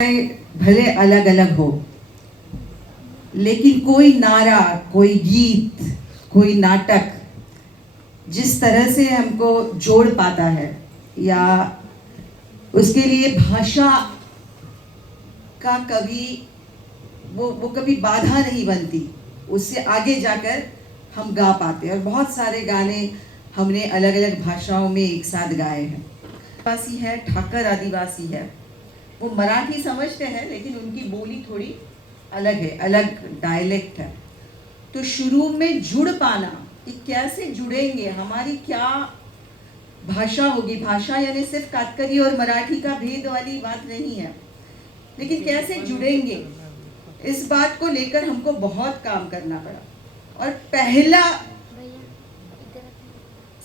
भले अलग अलग हो, लेकिन कोई नारा, कोई गीत, कोई नाटक जिस तरह से हमको जोड़ पाता है या उसके लिए भाषा का कभी वो कभी बाधा नहीं बनती, उससे आगे जाकर हम गा पाते हैं। और बहुत सारे गाने हमने अलग अलग भाषाओं में एक साथ गाए हैं। आदिवासी है, ठाकर आदिवासी है, वो मराठी समझते हैं लेकिन उनकी बोली थोड़ी अलग है, अलग डायलेक्ट है। तो शुरू में जुड़ पाना कि कैसे जुड़ेंगे, हमारी क्या भाषा होगी। भाषा यानी सिर्फ कातकरी और मराठी का भेद वाली बात नहीं है, लेकिन कैसे जुड़ेंगे, इस बात को लेकर हमको बहुत काम करना पड़ा। और पहला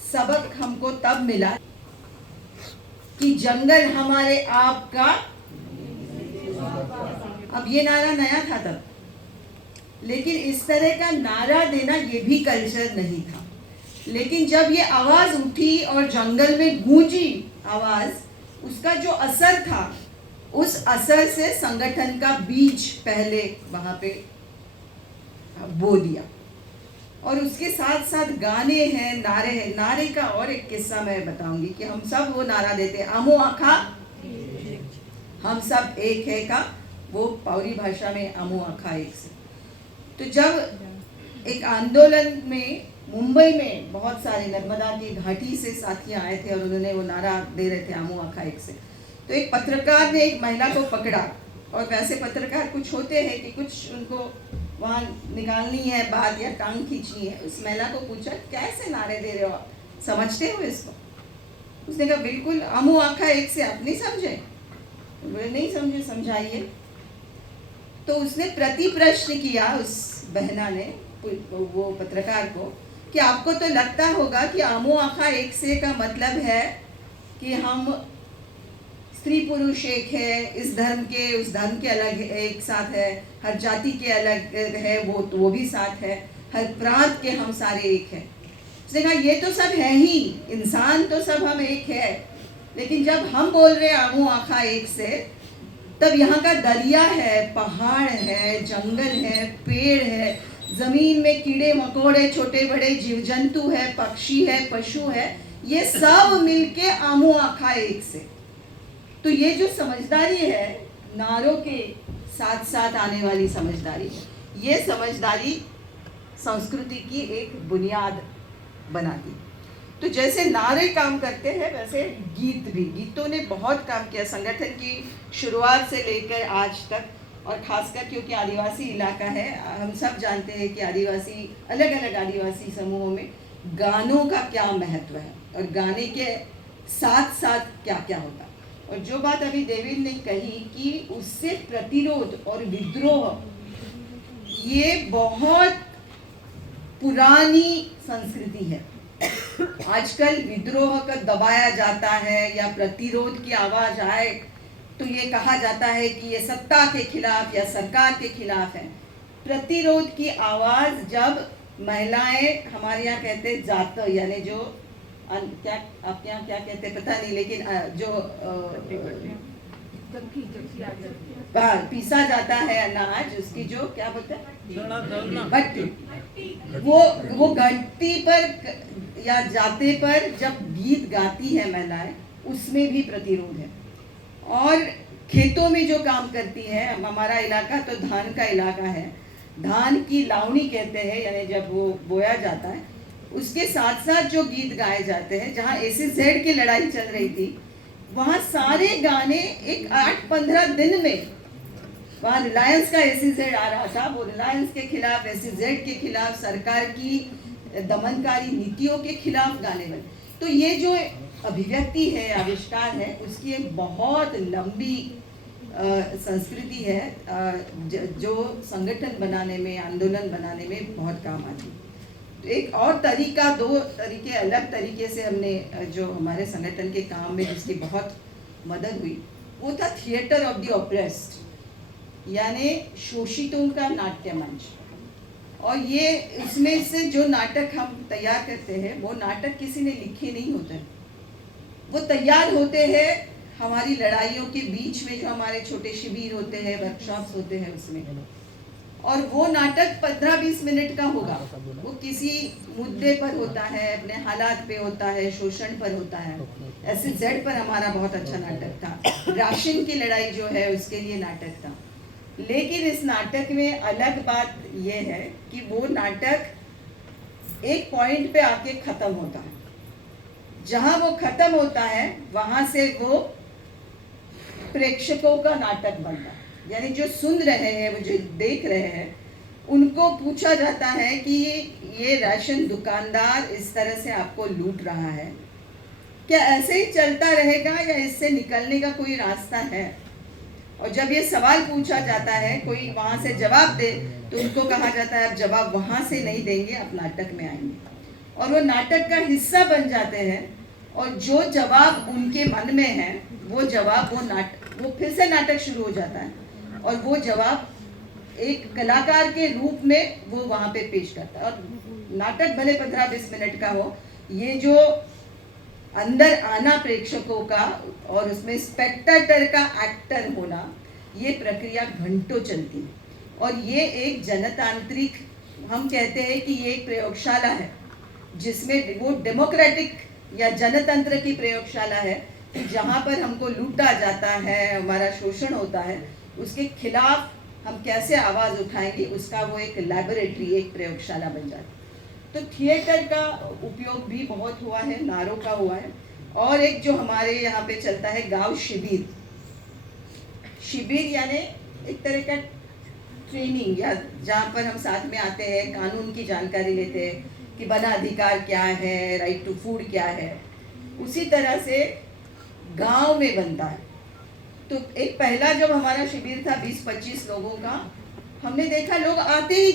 सबक हमको तब मिला कि जंगल हमारे आपका। अब ये नारा नया था तब, लेकिन इस तरह का नारा देना ये भी कल्चर नहीं था। लेकिन जब ये आवाज उठी और जंगल में गूंजी आवाज, उसका जो असर था, उस असर से संगठन का बीज पहले वहां पे बो दिया। और उसके साथ साथ गाने हैं, नारे हैं। नारे का और एक किस्सा मैं बताऊंगी कि हम सब वो नारा देते हैं, आमो आखा हम सब एक है का, वो पौरी भाषा में आमो आखा एक से। तो जब एक आंदोलन में मुंबई में बहुत सारे नर्मदा की घाटी से साथियां आए थे और उन्होंने वो नारा दे रहे थे, आमो आखा एक से, तो एक पत्रकार ने एक महिला को पकड़ा। और वैसे पत्रकार कुछ होते हैं कि कुछ उनको वहाँ निकालनी है बात या टांग खींचनी है। उस महिला को पूछा, कैसे नारे दे रहे हो आप, समझते हो इसको? उसने कहा, बिल्कुल, आमो आखा एक से। आप नहीं समझे? बोले, नहीं समझे, समझाइए। तो उसने प्रति प्रश्न किया उस बहना ने वो पत्रकार को कि आपको तो लगता होगा कि आमो आखा एक से का मतलब है कि हम स्त्री पुरुष एक है, इस धर्म के उस धर्म के अलग एक साथ है, हर जाति के अलग है वो भी साथ है, हर प्रांत के हम सारे एक हैं। उसने कहा, ये तो सब है ही, इंसान तो सब हम एक है, लेकिन जब हम बोल रहे हैं आमो आखा एक से, तब यहाँ का दरिया है, पहाड़ है, जंगल है, पेड़ है, जमीन में कीड़े मकोड़े, छोटे बड़े जीव जंतु है, पक्षी है, पशु है, ये सब मिलके आमो आखा एक से। तो ये जो समझदारी है, नारों के साथ साथ आने वाली समझदारी, ये समझदारी संस्कृति की एक बुनियाद बनाती। तो जैसे नारे काम करते हैं, वैसे गीत भी, गीतों ने बहुत काम किया संगठन की शुरुआत से लेकर आज तक। और खासकर क्योंकि आदिवासी इलाका है, हम सब जानते हैं कि आदिवासी, अलग अलग आदिवासी समूहों में गानों का क्या महत्व है और गाने के साथ साथ क्या क्या होता है। और जो बात अभी देवेंद्र ने कही कि उससे प्रतिरोध और विद्रोह, ये बहुत पुरानी संस्कृति है। आजकल विद्रोह का दबाया जाता है या प्रतिरोध की आवाज आए तो ये कहा जाता है कि ये सत्ता के खिलाफ या सरकार के खिलाफ है। प्रतिरोध की आवाज जब महिलाएं, हमारे यहाँ कहते जात, यानी जो क्या आप यहाँ क्या कहते हैं पता नहीं, लेकिन जो पीसा जाता है अनाज, उसकी जो क्या बोलते हैं, भट्टी, वो घंटी पर या जाते पर जब गीत गाती है महिलाएं, उसमें भी प्रतिरोध है। और खेतों में जो काम करती है, हमारा इलाका तो धान का इलाका है, धान की लावनी कहते हैं, यानी जब वो बोया जाता है, उसके साथ साथ जो गीत गाए जाते हैं, जहाँ एसीजेड की लड़ाई चल रही थी, वहाँ सारे गाने एक 8-15 दिन में, वहाँ रिलायंस का एसीजेड आ रहा था, वो रिलायंस के खिलाफ, एसीजेड के खिलाफ, सरकार की दमनकारी नीतियों के खिलाफ गाने बने। तो ये जो अभिव्यक्ति है, आविष्कार है, उसकी एक बहुत लंबी संस्कृति है जो संगठन बनाने में, आंदोलन बनाने में बहुत काम आती है। एक और तरीका, दो तरीके, अलग तरीके से हमने जो हमारे संगठन के काम में जिसकी बहुत मदद हुई, वो था थिएटर ऑफ द ऑप्रेस्ड, यानी शोषितों का नाट्य मंच। और ये इसमें से जो नाटक हम तैयार करते हैं, वो नाटक किसी ने लिखे नहीं होते, वो तैयार होते हैं हमारी लड़ाइयों के बीच में जो हमारे छोटे शिविर होते हैं, वर्कशॉप्स होते हैं उसमें, और वो नाटक 15-20 मिनट का होगा। वो किसी मुद्दे पर होता है, अपने हालात पे होता है, शोषण पर होता है। SZ पर हमारा बहुत अच्छा नाटक था, राशन की लड़ाई जो है उसके लिए नाटक था। लेकिन इस नाटक में अलग बात ये है कि वो नाटक एक पॉइंट पे आके खत्म होता है। जहां वो खत्म होता है वहां से वो प्रेक्षकों का नाटक बनता है, यानी जो सुन रहे हैं, वो जो देख रहे हैं, उनको पूछा जाता है कि ये राशन दुकानदार इस तरह से आपको लूट रहा है, क्या ऐसे ही चलता रहेगा या इससे निकलने का कोई रास्ता है? और जब ये सवाल पूछा जाता है, कोई वहाँ से जवाब दे तो उनको कहा जाता है आप जवाब वहाँ से नहीं देंगे, आप नाटक में आएंगे। और वो नाटक का हिस्सा बन जाते हैं, और जो जवाब उनके मन में है वो जवाब वो फिर से नाटक शुरू हो जाता है, और वो जवाब एक कलाकार के रूप में वो वहाँ पे पेश करता है। और नाटक भले 15-20 मिनट का हो, ये जो अंदर आना प्रेक्षकों का और उसमें स्पेक्टेटर का एक्टर होना, ये प्रक्रिया घंटों चलती है। और ये एक जनतांत्रिक, हम कहते हैं कि ये एक प्रयोगशाला है जिसमें वो डेमोक्रेटिक या जनतंत्र की प्रयोगशाला है कि जहाँ पर हमको लूटा जाता है, हमारा शोषण होता है, उसके खिलाफ हम कैसे आवाज़ उठाएंगे, उसका वो एक लैबोरेटरी, एक प्रयोगशाला बन जाती है। तो थिएटर का उपयोग भी बहुत हुआ है, नारों का हुआ है। और एक जो हमारे यहाँ पे चलता है गांव शिविर, शिविर यानी एक तरह का ट्रेनिंग, या जहाँ पर हम साथ में आते हैं, कानून की जानकारी लेते हैं कि वन अधिकार क्या है, राइट टू फूड क्या है। उसी तरह से गांव में बनता है। तो एक पहला जब हमारा शिविर था 20-25 लोगों का, हमने देखा लोग आते ही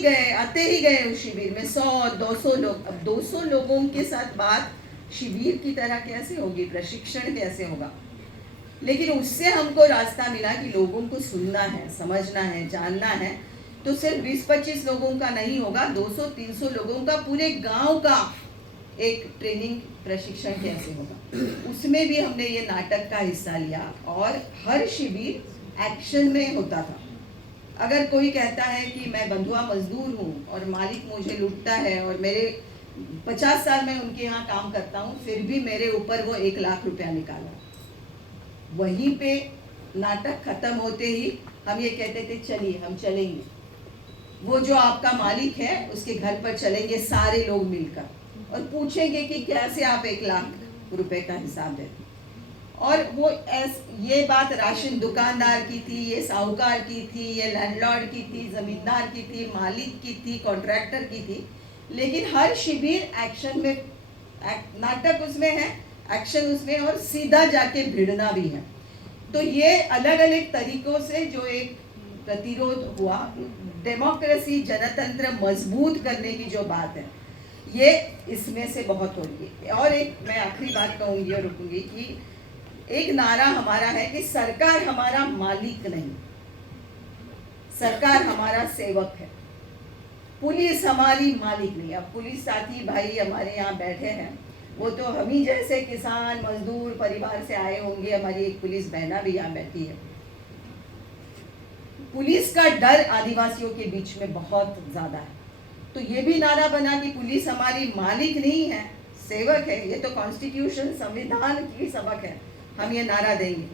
गए उस शिविर में, 100-200 लोग। अब 200 लोगों के साथ बात शिविर की तरह कैसे होगी, प्रशिक्षण कैसे होगा? लेकिन उससे हमको रास्ता मिला कि लोगों को सुनना है, समझना है, जानना है। तो सिर्फ 20-25 लोगों का नहीं होगा, 200-300 लोगों का, पूरे गांव का एक ट्रेनिंग, प्रशिक्षण कैसे होगा, उसमें भी हमने ये नाटक का हिस्सा लिया। और हर शिविर एक्शन में होता था। अगर कोई कहता है कि मैं बंधुआ मजदूर हूँ और मालिक मुझे लूटता है और मेरे 50 साल में उनके यहाँ काम करता हूँ, फिर भी मेरे ऊपर वो 1 लाख रुपया निकाला, वहीं पे नाटक खत्म होते ही हम ये कहते थे चलिए हम चलेंगे, वो जो आपका मालिक है उसके घर पर चलेंगे सारे लोग मिलकर, और पूछेंगे कि कैसे आप 1 लाख रुपए का हिसाब देते। और वो ये बात राशन दुकानदार की थी, ये साहूकार की थी, ये लैंडलॉर्ड की थी, जमींदार की थी, मालिक की थी, कॉन्ट्रैक्टर की थी। लेकिन हर शिविर एक्शन में, नाटक उसमें है, एक्शन उसमें, और सीधा जाके भिड़ना भी है। तो ये अलग अलग तरीकों से जो एक प्रतिरोध हुआ, डेमोक्रेसी, जनतंत्र मजबूत करने की जो बात है, ये इसमें से बहुत हो रही है। और एक मैं आखिरी बात कहूँगी और रुकूंगी कि एक नारा हमारा है कि सरकार हमारा मालिक नहीं, सरकार हमारा सेवक है, पुलिस हमारी मालिक नहीं। अब पुलिस साथी भाई हमारे यहाँ बैठे हैं, वो तो हम ही जैसे किसान मजदूर परिवार से आए होंगे, हमारी एक पुलिस बहना भी यहाँ बैठी है। पुलिस का डर आदिवासियों के बीच में बहुत ज्यादा है। तो ये भी नारा बना कि पुलिस हमारी मालिक नहीं है, सेवक है। ये तो कॉन्स्टिट्यूशन, संविधान की सबक है, हम ये नारा देंगे।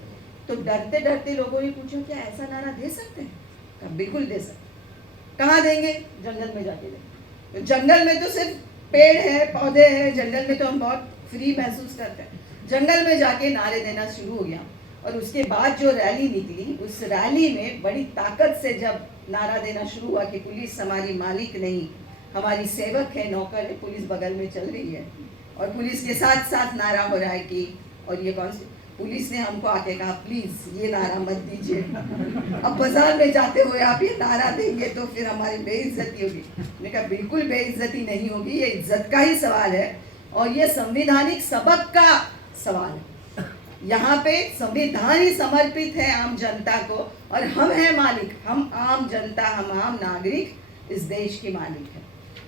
तो डरते डरते लोगों ने पूछा क्या ऐसा नारा दे सकते हैं? कहा बिल्कुल दे सकते। कहाँ देंगे? जंगल में जाके देंगे। तो जंगल में तो सिर्फ पेड़ है, पौधे हैं, जंगल में तो हम बहुत फ्री महसूस करते हैं। जंगल में जाके नारे देना शुरू हो गया। और उसके बाद जो रैली निकली, उस रैली में बड़ी ताकत से जब नारा देना शुरू हुआ कि पुलिस हमारी मालिक नहीं, हमारी सेवक है, नौकर है, पुलिस बगल में चल रही है और पुलिस के साथ साथ नारा हो रहा है कि, और ये पुलिस ने हमको आके कहा प्लीज ये नारा मत दीजिए, अब बाजार में जाते हुए आप ये नारा देंगे तो फिर हमारी बेइज्जती होगी। मैंने कहा बिल्कुल बेइज्जती नहीं होगी, ये इज्जत का ही सवाल है और ये संवैधानिक सबक का सवाल है। यहाँ पे संविधान ही समर्पित है आम जनता को और हम हैं मालिक, हम आम जनता, हम आम नागरिक इस देश के मालिक हैं।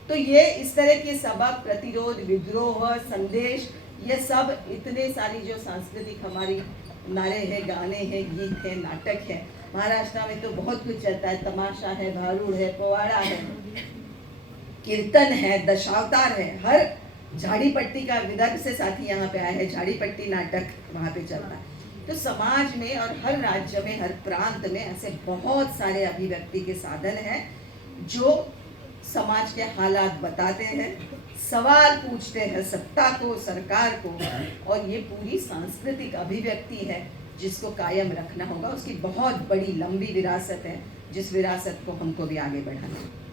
तो ये इस तरह के सबक, प्रतिरोध, विद्रोह, संदेश, ये सब इतने सारी जो सांस्कृतिक हमारी नारे हैं, गाने हैं, गीत है, नाटक है। महाराष्ट्र में तो बहुत कुछ चलता है, तमाशा है, भारूड है, पोवाड़ा है, कीर्तन है, दशावतार है। हर झाड़ी पट्टी का विदर्भ से साथी यहाँ पे आए हैं, झाड़ी पट्टी नाटक वहाँ पे चलता है। तो समाज में और हर राज्य में, हर प्रांत में ऐसे बहुत सारे अभिव्यक्ति के साधन हैं जो समाज के हालात बताते हैं, सवाल पूछते हैं सत्ता को, सरकार को। और ये पूरी सांस्कृतिक अभिव्यक्ति है जिसको कायम रखना होगा। उसकी बहुत बड़ी लंबी विरासत है, जिस विरासत को हमको भी आगे बढ़ाना है।